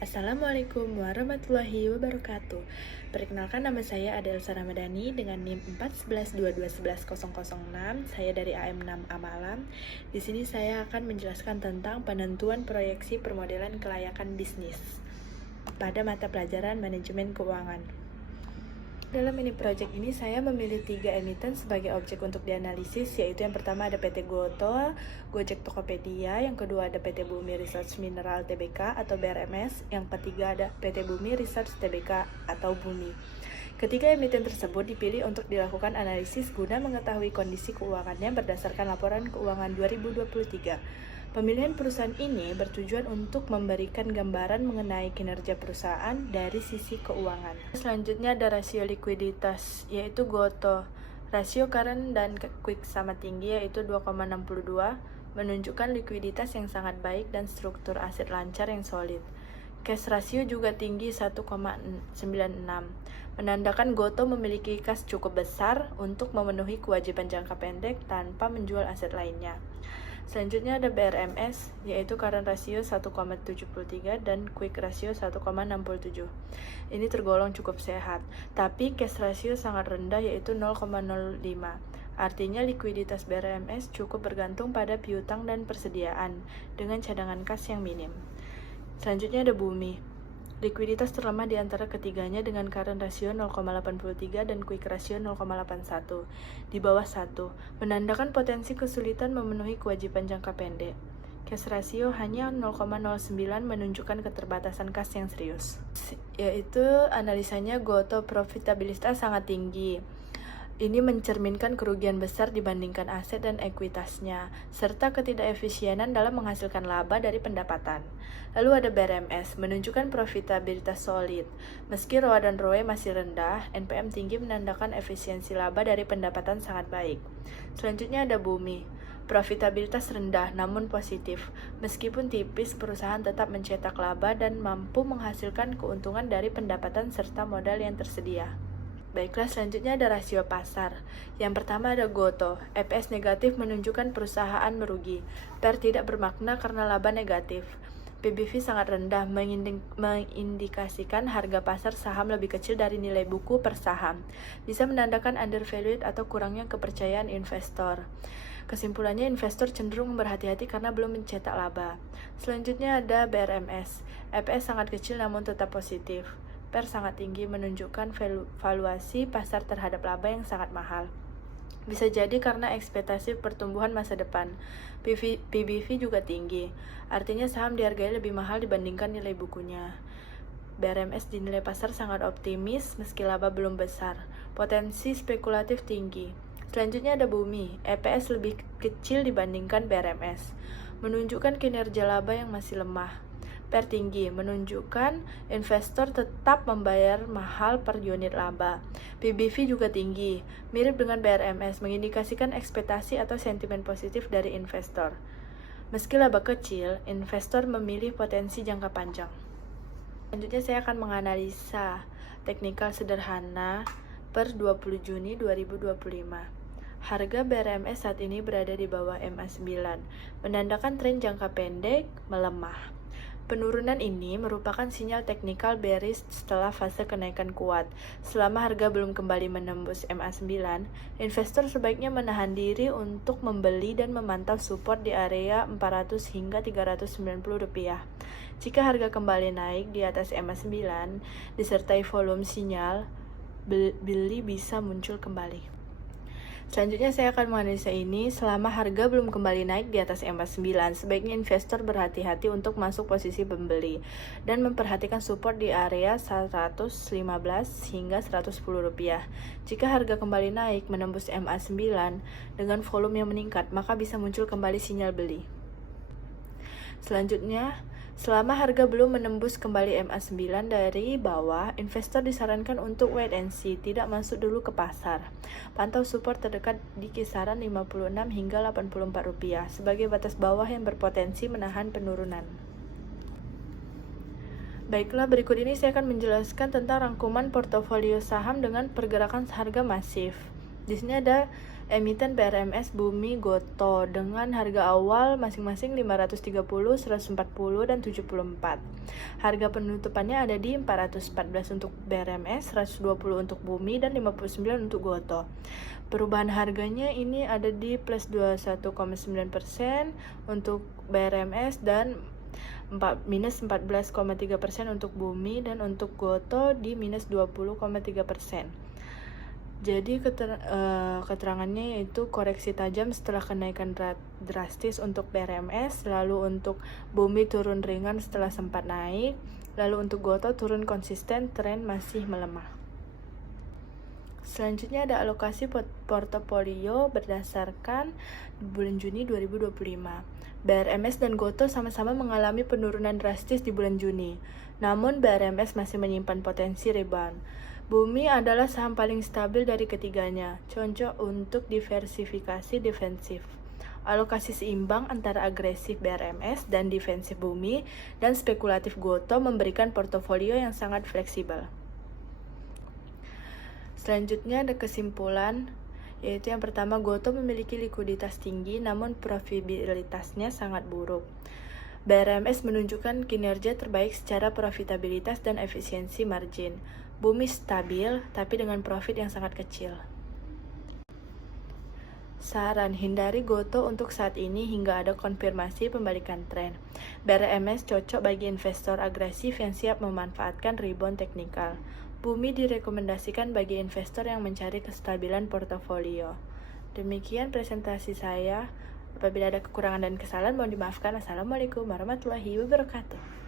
Assalamualaikum warahmatullahi wabarakatuh. Perkenalkan, nama saya Adelsa Ramadhani dengan NIM 41122110006. Saya dari AM6 Amalam. Di sini saya akan menjelaskan tentang penentuan proyeksi permodelan kelayakan bisnis pada mata pelajaran manajemen keuangan. Dalam mini project ini saya memilih 3 emiten sebagai objek untuk dianalisis, yaitu yang pertama ada PT Goto, Gojek Tokopedia, yang kedua ada PT Bumi Research Mineral Tbk atau BRMS, yang ketiga ada PT Bumi Research Tbk atau Bumi. Ketiga emiten tersebut dipilih untuk dilakukan analisis guna mengetahui kondisi keuangannya berdasarkan laporan keuangan 2023. Pemilihan perusahaan ini bertujuan untuk memberikan gambaran mengenai kinerja perusahaan dari sisi keuangan. Selanjutnya ada rasio likuiditas, yaitu Goto. Rasio current dan quick sama tinggi, yaitu 2,62, menunjukkan likuiditas yang sangat baik dan struktur aset lancar yang solid. Cash ratio juga tinggi 1,96, menandakan Goto memiliki kas cukup besar untuk memenuhi kewajiban jangka pendek tanpa menjual aset lainnya. Selanjutnya ada BRMS, yaitu current ratio 1,73 dan quick ratio 1,67. Ini tergolong cukup sehat, tapi cash ratio sangat rendah, yaitu 0,05. Artinya likuiditas BRMS cukup bergantung pada piutang dan persediaan, dengan cadangan kas yang minim. Selanjutnya ada Bumi. Likuiditas terlemah di antara ketiganya dengan current ratio 0,83 dan quick ratio 0,81, di bawah 1, menandakan potensi kesulitan memenuhi kewajiban jangka pendek. Cash ratio hanya 0,09 menunjukkan keterbatasan kas yang serius. Yaitu analisanya Goto profitabilitas sangat tinggi. Ini mencerminkan kerugian besar dibandingkan aset dan ekuitasnya, serta ketidakefisienan dalam menghasilkan laba dari pendapatan. Lalu ada BRMS, menunjukkan profitabilitas solid. Meski ROA dan ROE masih rendah, NPM tinggi menandakan efisiensi laba dari pendapatan sangat baik. Selanjutnya ada Bumi. Profitabilitas rendah namun positif. Meskipun tipis, perusahaan tetap mencetak laba dan mampu menghasilkan keuntungan dari pendapatan serta modal yang tersedia. Baiklah, selanjutnya ada rasio pasar. Yang pertama ada Goto. EPS negatif menunjukkan perusahaan merugi. PER tidak bermakna karena laba negatif. PBV sangat rendah mengindikasikan harga pasar saham lebih kecil dari nilai buku per saham. Bisa menandakan undervalued atau kurangnya kepercayaan investor. Kesimpulannya, investor cenderung berhati-hati karena belum mencetak laba. Selanjutnya ada BRMS. EPS sangat kecil namun tetap positif. PER sangat tinggi menunjukkan valuasi pasar terhadap laba yang sangat mahal. Bisa jadi karena ekspektasi pertumbuhan masa depan. PBV juga tinggi, artinya saham dihargai lebih mahal dibandingkan nilai bukunya. BRMS dinilai pasar sangat optimis meski laba belum besar. Potensi spekulatif tinggi. Selanjutnya ada Bumi. EPS lebih kecil dibandingkan BRMS, menunjukkan kinerja laba yang masih lemah. PER tinggi menunjukkan investor tetap membayar mahal per unit laba. PBV juga tinggi, mirip dengan BRMS, mengindikasikan ekspektasi atau sentimen positif dari investor. Meski laba kecil, investor memilih potensi jangka panjang. Selanjutnya saya akan menganalisa teknikal sederhana per 20 Juni 2025. Harga BRMS saat ini berada di bawah MA9, menandakan tren jangka pendek melemah. Penurunan ini merupakan sinyal teknikal bearish setelah fase kenaikan kuat. Selama harga belum kembali menembus MA9, investor sebaiknya menahan diri untuk membeli dan memantau support di area 400 hingga 390 rupiah. Jika harga kembali naik di atas MA9, disertai volume sinyal, beli bisa muncul kembali. Selanjutnya saya akan menganalisa ini selama harga belum kembali naik di atas MA9. Sebaiknya investor berhati-hati untuk masuk posisi pembeli dan memperhatikan support di area 115 hingga 110 rupiah. Jika harga kembali naik menembus MA9 dengan volume yang meningkat, maka bisa muncul kembali sinyal beli. Selanjutnya, selama harga belum menembus kembali MA9 dari bawah, investor disarankan untuk wait and see, tidak masuk dulu ke pasar. Pantau support terdekat di kisaran 56 hingga 84 rupiah sebagai batas bawah yang berpotensi menahan penurunan. Baiklah, berikut ini saya akan menjelaskan tentang rangkuman portofolio saham dengan pergerakan harga masif. Di sini ada emiten BRMS, Bumi, Gotoh dengan harga awal masing-masing 530, 140, dan 74. Harga penutupannya ada di 414 untuk BRMS, 120 untuk Bumi, dan 59 untuk Gotoh. Perubahan harganya ini ada di plus 21,9% untuk BRMS dan minus 14,3% untuk Bumi, dan untuk Gotoh di minus 20,3%. Jadi keterangannya yaitu koreksi tajam setelah kenaikan drastis untuk BRMS, lalu untuk Bumi turun ringan setelah sempat naik, lalu untuk Gotoh turun konsisten, tren masih melemah. Selanjutnya ada alokasi portofolio berdasarkan bulan Juni 2025. BRMS dan Gotoh sama-sama mengalami penurunan drastis di bulan Juni, namun BRMS masih menyimpan potensi rebound. Bumi adalah saham paling stabil dari ketiganya, cocok untuk diversifikasi defensif. Alokasi seimbang antara agresif BRMS dan defensif Bumi dan spekulatif Gotoh memberikan portofolio yang sangat fleksibel. Selanjutnya ada kesimpulan, yaitu yang pertama, Gotoh memiliki likuiditas tinggi namun profitabilitasnya sangat buruk. BRMS menunjukkan kinerja terbaik secara profitabilitas dan efisiensi margin. Bumi stabil, tapi dengan profit yang sangat kecil. Saran, hindari Gotoh untuk saat ini hingga ada konfirmasi pembalikan tren. BRMS cocok bagi investor agresif yang siap memanfaatkan rebound teknikal. Bumi direkomendasikan bagi investor yang mencari kestabilan portofolio. Demikian presentasi saya. Apabila ada kekurangan dan kesalahan, mohon dimaafkan. Assalamualaikum warahmatullahi wabarakatuh.